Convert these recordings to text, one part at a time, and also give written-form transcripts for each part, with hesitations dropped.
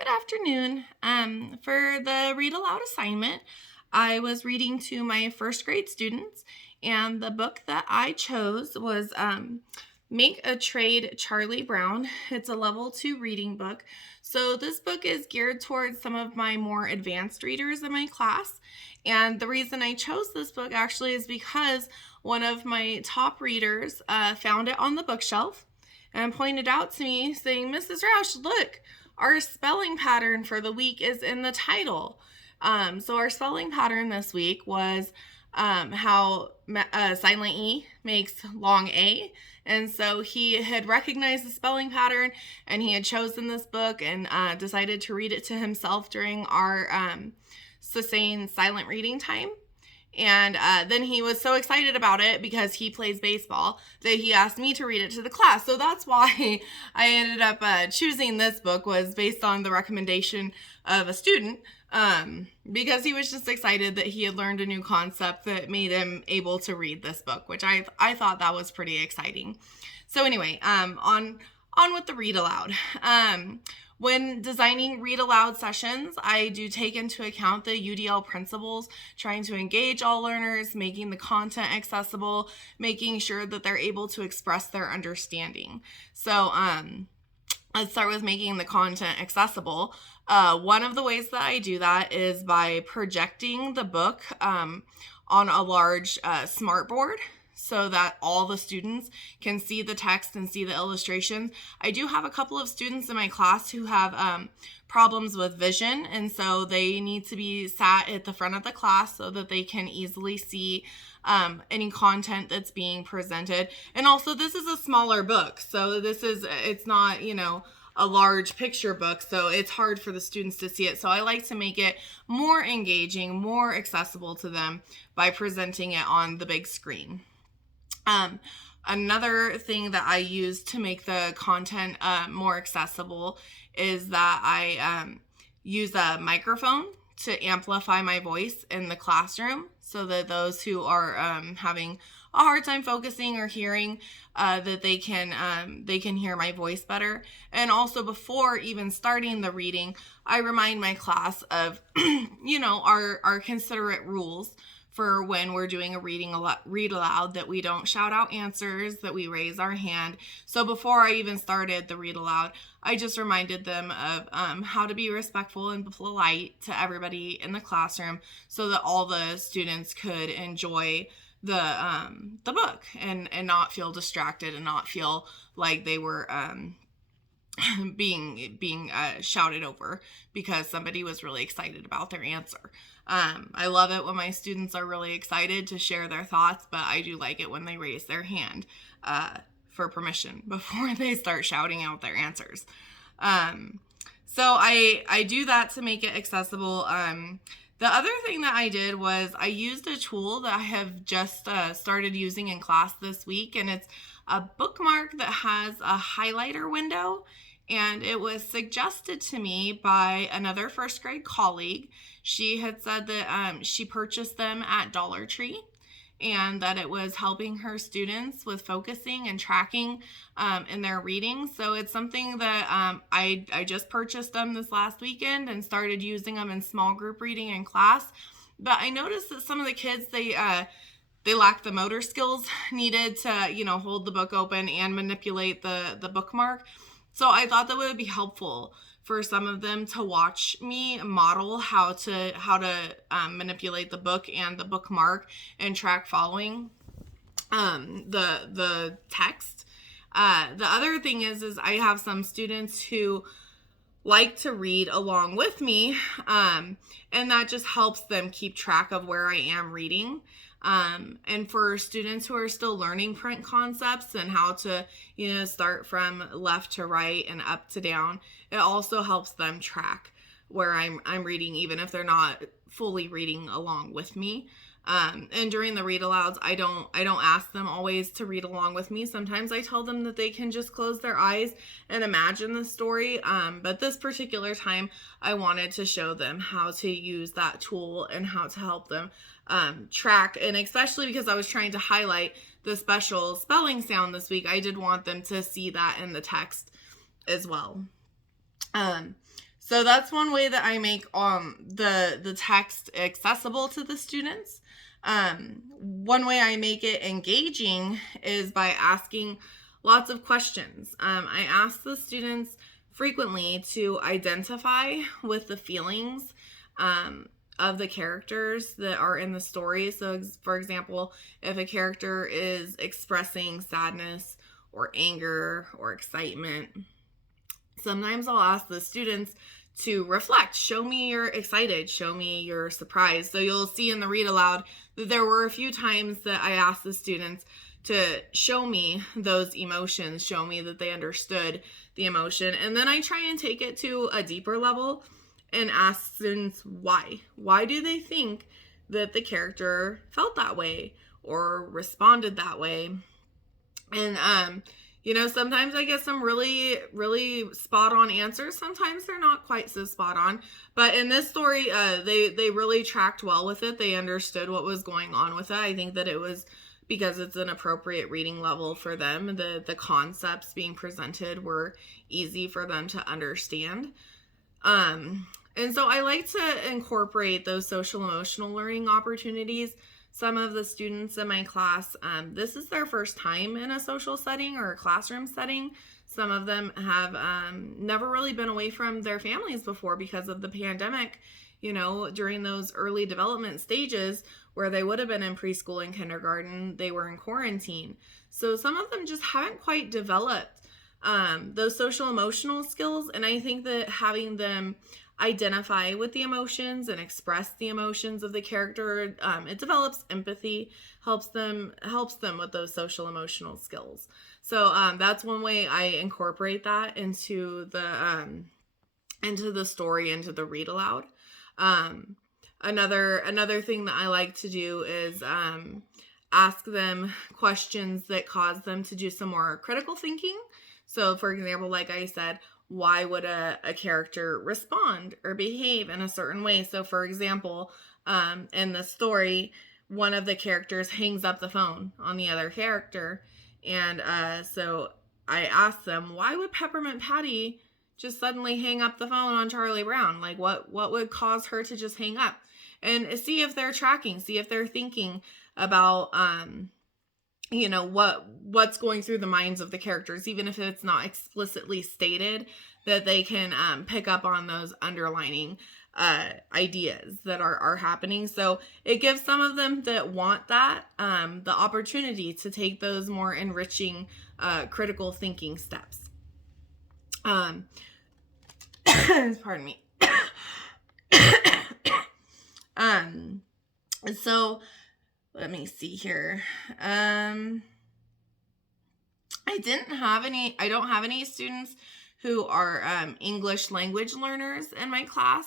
Good afternoon. For the read aloud assignment, I was reading to my first grade students, and the book that I chose was Make a Trade Charlie Brown. It's a level 2 reading book. So, this book is geared towards some of my more advanced readers in my class. And the reason I chose this book actually is because one of my top readers found it on the bookshelf and pointed out to me, saying, "Mrs. Roush, look, our spelling pattern for the week is in the title." So our spelling pattern this week was how silent E makes long A. And so he had recognized the spelling pattern, and he had chosen this book and decided to read it to himself during our sustained silent reading time. And then he was so excited about it because he plays baseball that he asked me to read it to the class. So that's why I ended up choosing this book, was based on the recommendation of a student, because he was just excited that he had learned a new concept that made him able to read this book, which I thought that was pretty exciting. So anyway, on with the read aloud. When designing read aloud sessions, I do take into account the UDL principles, trying to engage all learners, making the content accessible, making sure that they're able to express their understanding. So let's start with making the content accessible. One of the ways that I do that is by projecting the book on a large smartboard, so that all the students can see the text and see the illustrations. I do have a couple of students in my class who have problems with vision, and so they need to be sat at the front of the class so that they can easily see any content that's being presented. And also, this is a smaller book, so it's not, a large picture book, so it's hard for the students to see it. So I like to make it more engaging, more accessible to them by presenting it on the big screen. Another thing that I use to make the content more accessible is that I use a microphone to amplify my voice in the classroom, so that those who are having a hard time focusing or hearing, that they can hear my voice better. And also, before even starting the reading, I remind my class of our considerate rules for when we're doing a read aloud, that we don't shout out answers, that we raise our hand. So before I even started the read aloud, I just reminded them of how to be respectful and polite to everybody in the classroom, so that all the students could enjoy the book and not feel distracted and not feel like they were being shouted over because somebody was really excited about their answer. I love it when my students are really excited to share their thoughts, but I do like it when they raise their hand for permission before they start shouting out their answers. So I do that to make it accessible. The other thing that I did was I used a tool that I have just started using in class this week, and it's a bookmark that has a highlighter window. And it was suggested to me by another first grade colleague. She had said that she purchased them at Dollar Tree, and that it was helping her students with focusing and tracking in their reading. So it's something that I just purchased them this last weekend and started using them in small group reading in class. But I noticed that some of the kids, they lack the motor skills needed to, hold the book open and manipulate the bookmark. So I thought that would be helpful for some of them to watch me model how to manipulate the book and the bookmark and track following the text. The other thing is I have some students who like to read along with me, and that just helps them keep track of where I am reading. And for students who are still learning print concepts and how to, start from left to right and up to down, it also helps them track where I'm reading, even if they're not fully reading along with me. And during the read alouds, I don't ask them always to read along with me. Sometimes I tell them that they can just close their eyes and imagine the story. But this particular time, I wanted to show them how to use that tool and how to help them track. And especially because I was trying to highlight the special spelling sound this week, I did want them to see that in the text as well. So that's one way that I make the text accessible to the students. One way I make it engaging is by asking lots of questions. I ask the students frequently to identify with the feelings of the characters that are in the story. So, for example, if a character is expressing sadness or anger or excitement, sometimes I'll ask the students to reflect. Show me you're excited. Show me you're surprised. So you'll see in the read aloud that there were a few times that I asked the students to show me those emotions, show me that they understood the emotion. And then I try and take it to a deeper level and ask students why. Why do they think that the character felt that way or responded that way? And sometimes I get some really, really spot on answers. Sometimes they're not quite so spot on. But in this story, they really tracked well with it. They understood what was going on with it. I think that it was because it's an appropriate reading level for them. The concepts being presented were easy for them to understand. And so I like to incorporate those social emotional learning opportunities. Some of the students in my class, this is their first time in a social setting or a classroom setting. Some of them have never really been away from their families before because of the pandemic, during those early development stages where they would have been in preschool and kindergarten, they were in quarantine. So some of them just haven't quite developed those social emotional skills. And I think that having them identify with the emotions and express the emotions of the character, it develops empathy, helps them with those social emotional skills. So that's one way I incorporate that into the story, into the read aloud. Another thing that I like to do is ask them questions that cause them to do some more critical thinking. So for example, like I said, why would a character respond or behave in a certain way? So for example, in the story, one of the characters hangs up the phone on the other character. And so I asked them, why would Peppermint Patty just suddenly hang up the phone on Charlie Brown? Like what would cause her to just hang up? And see if they're tracking, see if they're thinking about what's going through the minds of the characters, even if it's not explicitly stated, that they can pick up on those underlining ideas that are happening. So it gives some of them that want that the opportunity to take those more enriching critical thinking steps. Pardon me. So let me see here. I don't have any students who are English language learners in my class,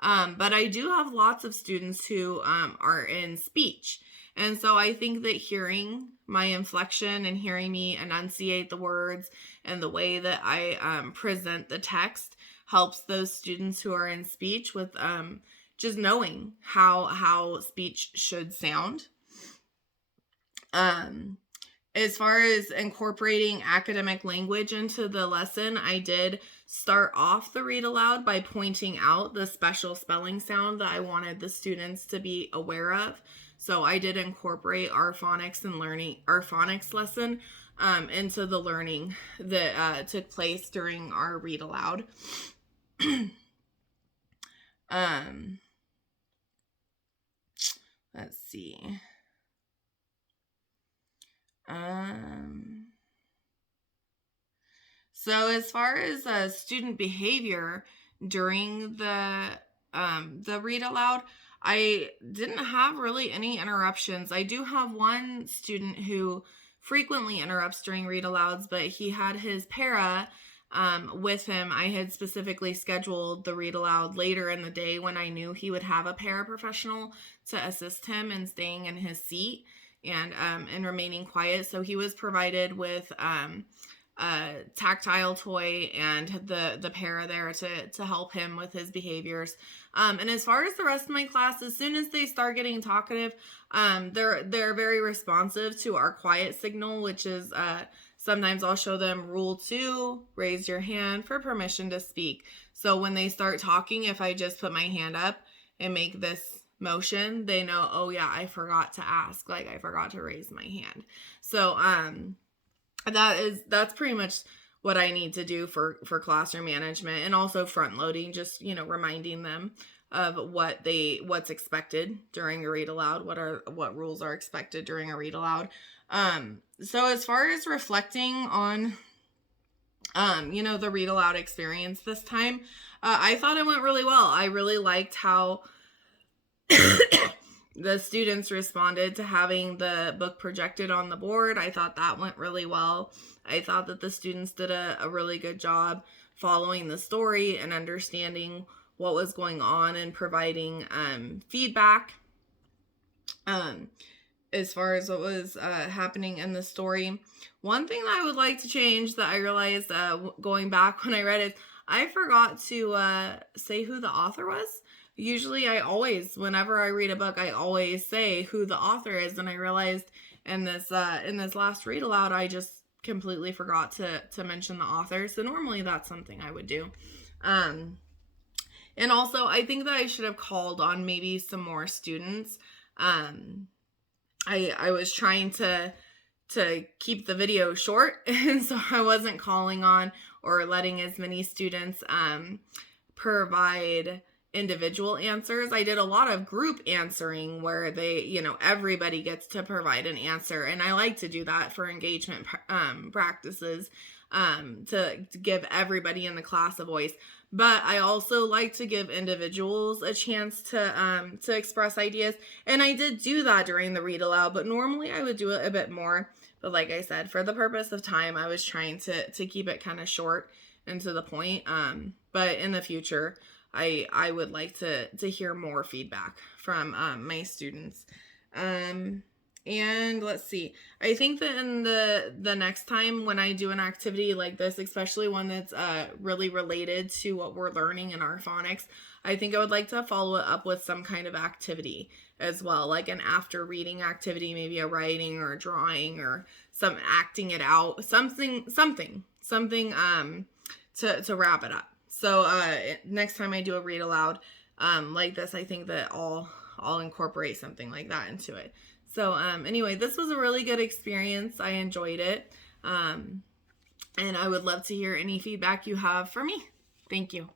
but I do have lots of students who are in speech. And so I think that hearing my inflection and hearing me enunciate the words and the way that I present the text helps those students who are in speech with just knowing how speech should sound. As far as incorporating academic language into the lesson, I did start off the read aloud by pointing out the special spelling sound that I wanted the students to be aware of. So I did incorporate our phonics lesson into the learning that took place during our read aloud. Let's see. So as far as student behavior during the read aloud, I didn't have really any interruptions. I do have one student who frequently interrupts during read alouds, but he had his para with him. I had specifically scheduled the read aloud later in the day when I knew he would have a paraprofessional to assist him in staying in his seat and remaining quiet. So he was provided with a tactile toy and the para there to help him with his behaviors. And as far as the rest of my class, as soon as they start getting talkative, they're very responsive to our quiet signal, which is sometimes I'll show them rule 2, raise your hand for permission to speak. So when they start talking, if I just put my hand up and make this motion, they know, oh yeah, I forgot to ask, like I forgot to raise my hand. So that's pretty much what I need to do for classroom management, and also front loading, just, reminding them of what's expected during a read aloud, what rules are expected during a read aloud. So as far as reflecting on the read aloud experience this time, I thought it went really well. I really liked how the students responded to having the book projected on the board. I thought that went really well. I thought that the students did a really good job following the story and understanding what was going on and providing feedback as far as what was happening in the story. One thing that I would like to change that I realized going back when I read it, I forgot to say who the author was. Usually whenever I read a book, I always say who the author is, and I realized in this last read aloud, I just completely forgot to mention the author. So normally that's something I would do. And also I think that I should have called on maybe some more students. I was trying to keep the video short, and so I wasn't calling on or letting as many students provide individual answers. I did a lot of group answering where everybody gets to provide an answer, and I like to do that for engagement practices, to give everybody in the class a voice. But I also like to give individuals a chance to express ideas, and I did do that during the read aloud, but normally I would do it a bit more. But like I said, for the purpose of time, I was trying to keep it kind of short and to the point. But in the future, I would like to hear more feedback from my students. And let's see, I think that in the next time when I do an activity like this, especially one that's really related to what we're learning in our phonics, I think I would like to follow it up with some kind of activity as well, like an after reading activity, maybe a writing or a drawing or some acting it out, something to wrap it up. So next time I do a read aloud like this, I think that I'll incorporate something like that into it. So anyway, this was a really good experience. I enjoyed it. And I would love to hear any feedback you have for me. Thank you.